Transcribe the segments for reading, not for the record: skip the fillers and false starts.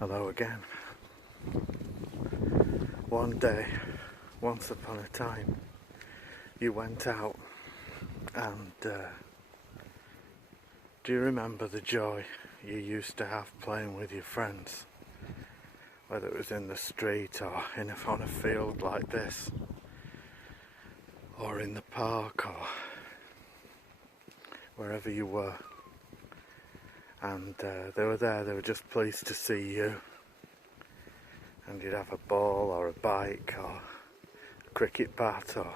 Hello again. One day, once upon a time, you went out and do you remember the joy you used to have playing with your friends? Whether it was in the street or on a field like this, or in the park or wherever you were. And they were just pleased to see you. And you'd have a ball or a bike or a cricket bat or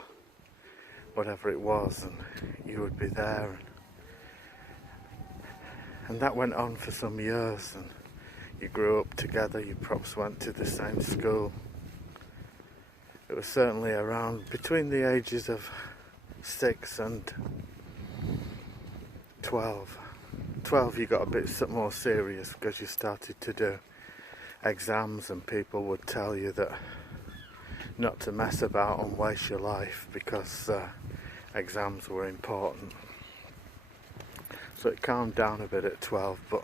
whatever it was, and you would be there. And that went on for some years, and you grew up together, you perhaps went to the same school. It was certainly around between the ages of 6 and 12. 12 you got a bit more serious because you started to do exams, and people would tell you that not to mess about and waste your life because exams were important. So it calmed down a bit at 12, but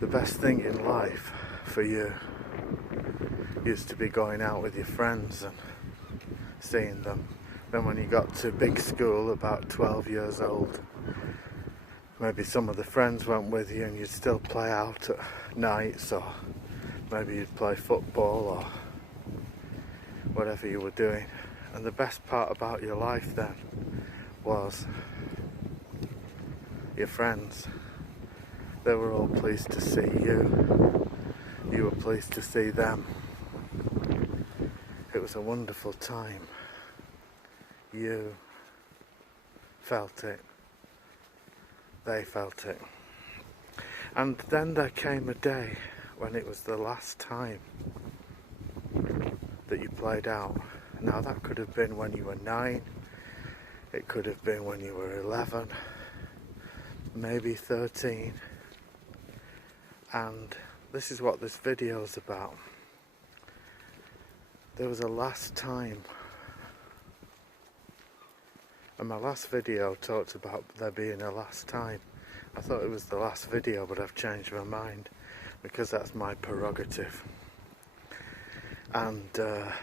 the best thing in life for you used to be going out with your friends and seeing them. Then when you got to big school, about 12 years old, maybe some of the friends went with you and you'd still play out at nights, or maybe you'd play football or whatever you were doing. And the best part about your life then was your friends. They were all pleased to see you. You were pleased to see them. It was a wonderful time. You felt it. They felt it. And then there came a day when it was the last time that you played out. Now that could have been when you were 9, it could have been when you were 11, maybe 13. And this is what this video is about. There was a last time. And my last video talked about there being a last time. I thought it was the last video, but I've changed my mind because that's my prerogative. And there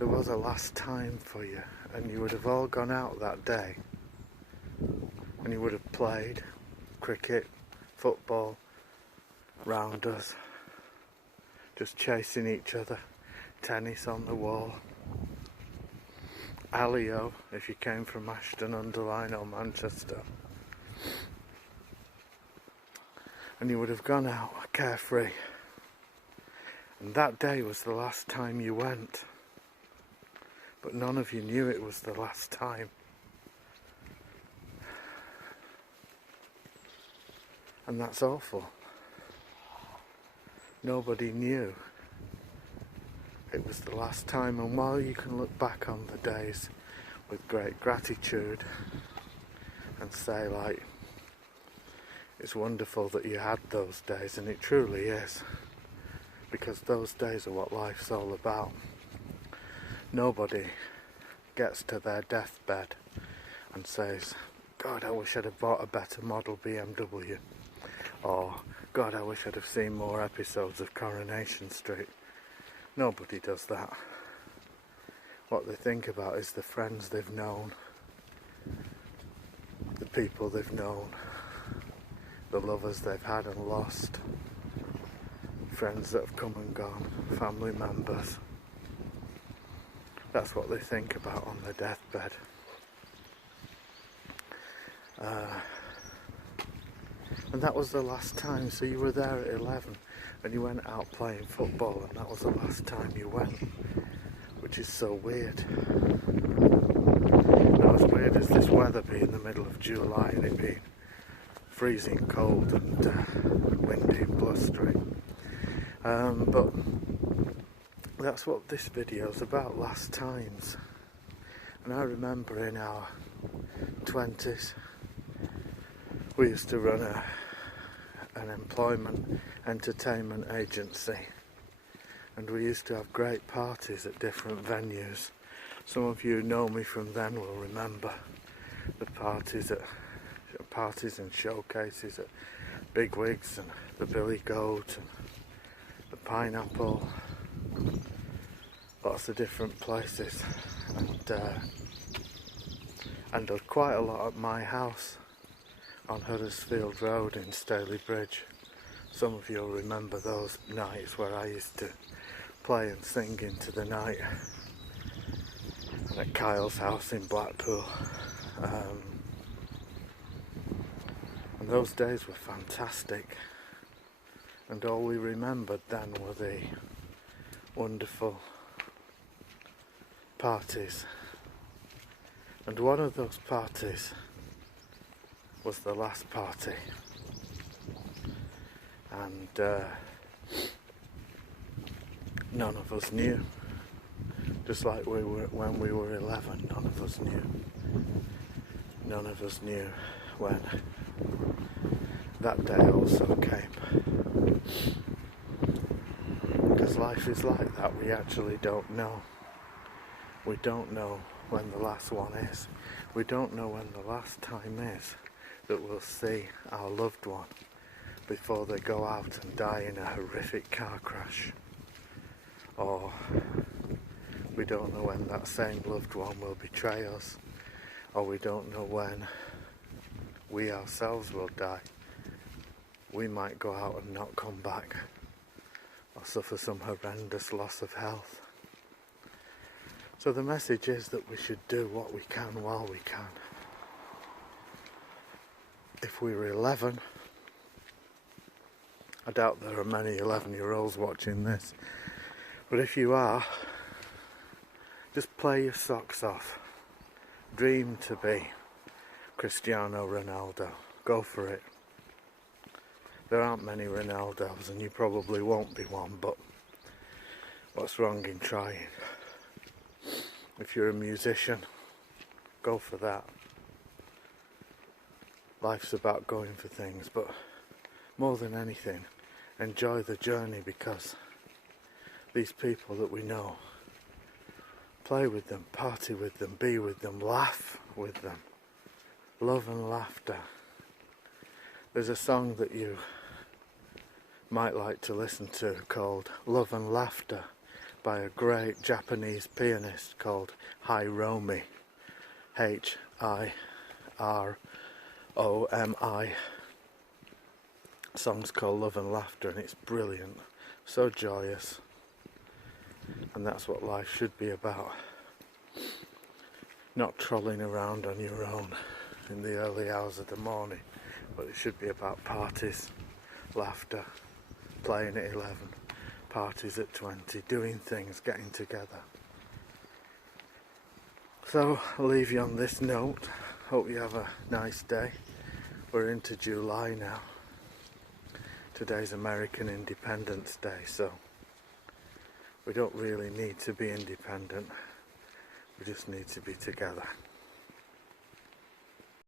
was a last time for you, and you would have all gone out that day, and you would have played cricket, football, rounders, just chasing each other, tennis on the wall, Alio if you came from Ashton-under-Lyne or Manchester. And you would have gone out carefree. And that day was the last time you went. But none of you knew it was the last time. And that's awful. Nobody knew it was the last time. And while you can look back on the days with great gratitude and say, like, it's wonderful that you had those days, and it truly is, because those days are what life's all about. Nobody gets to their deathbed and says, God, I wish I'd have bought a better model BMW, or God, I wish I'd have seen more episodes of Coronation Street. Nobody does that. What they think about is the friends they've known, the people they've known, the lovers they've had and lost, friends that have come and gone, family members. That's what they think about on their deathbed. And that was the last time. So you were there at 11 and you went out playing football, and that was the last time you went, which is so weird. Not as weird as this weather being the middle of July and it being freezing cold and windy and blustery. But that's what this video is about, last times. And I remember in our 20s we used to run an employment entertainment agency, and we used to have great parties at different venues. Some of you who know me from then will remember the parties and showcases at Bigwigs and the Billy Goat and the Pineapple, lots of different places, and quite a lot at my house on Huddersfield Road in Stalybridge. Some of you'll remember those nights where I used to play and sing into the night, and at Kyle's house in Blackpool. And those days were fantastic, and all we remembered then were the wonderful parties. And one of those parties was the last party, and none of us knew. Just like we were when we were 11, none of us knew. None of us knew when that day also came. Because life is like that, we actually don't know. We don't know when the last one is. We don't know when the last time is that we'll see our loved one before they go out and die in a horrific car crash. Or we don't know when that same loved one will betray us. Or we don't know when we ourselves will die. We might go out and not come back, or suffer some horrendous loss of health. So the message is that we should do what we can while we can. If we were 11, I doubt there are many 11-year-olds watching this, but if you are, just play your socks off. Dream to be Cristiano Ronaldo. Go for it. There aren't many Ronaldos, and you probably won't be one, but what's wrong in trying? If you're a musician, go for that. Life's about going for things, but more than anything, enjoy the journey, because these people that we know, play with them, party with them, be with them, laugh with them. Love and laughter. There's a song that you might like to listen to called Love and Laughter by a great Japanese pianist called Hiromi. Hiromi. The song's called Love and Laughter, and it's brilliant, so joyous. And that's what life should be about. Not trolling around on your own in the early hours of the morning, but it should be about parties, laughter, playing at 11, parties at 20, doing things, getting together. So I'll leave you on this note. Hope you have a nice day. We're into July now. Today's American Independence Day, so we don't really need to be independent. We just need to be together.